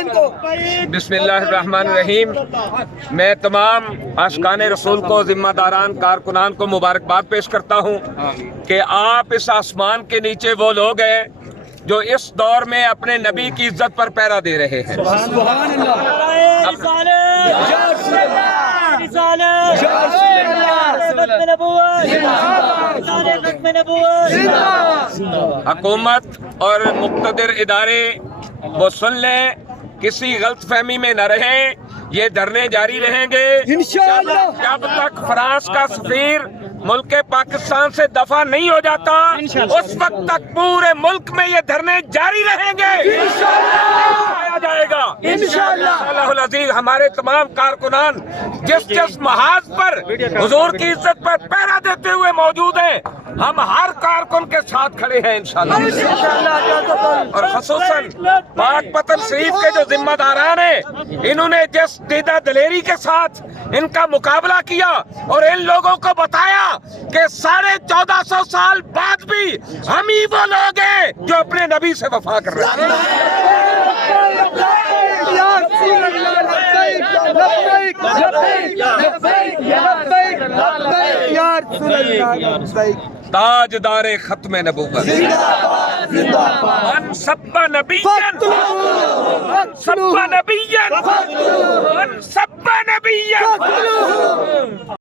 ان کو۔ بسم اللہ الرحمن الرحیم۔ میں تمام عاشقان رسول کو، ذمہ داران، کارکنان کو مبارکباد پیش کرتا ہوں کہ آپ اس آسمان کے نیچے وہ لوگ ہیں جو اس دور میں اپنے نبی کی عزت پر پہرا دے رہے ہیں۔ حکومت اور مقتدر ادارے وہ سن لیں، کسی غلط فہمی میں نہ رہیں، یہ دھرنے جاری رہیں گے جب تک فرانس کا سفیر ملک پاکستان سے دفع نہیں ہو جاتا، اس وقت تک پورے ملک میں یہ دھرنے جاری رہیں گے۔ جائے گا انشاءاللہ العزیز۔ ہمارے تمام کارکنان جس محاذ پر حضور کی عزت پر پہرا دیتے ہوئے موجود ہیں، ہم ہر کارکن کے ساتھ کھڑے ہیں انشاءاللہ۔ اور خصوصاً پاک پتن شریف کے جو ذمہ داران ہیں، انہوں نے جس دیدہ دلیری کے ساتھ ان کا مقابلہ کیا اور ان لوگوں کو بتایا کہ 1450 سال بعد بھی ہم ہی وہ لوگ ہیں جو اپنے نبی سے وفا کر رہے ہیں۔ تاجدار ختم نبوت من سب نبیًا سب نبیًا من سب نبیًا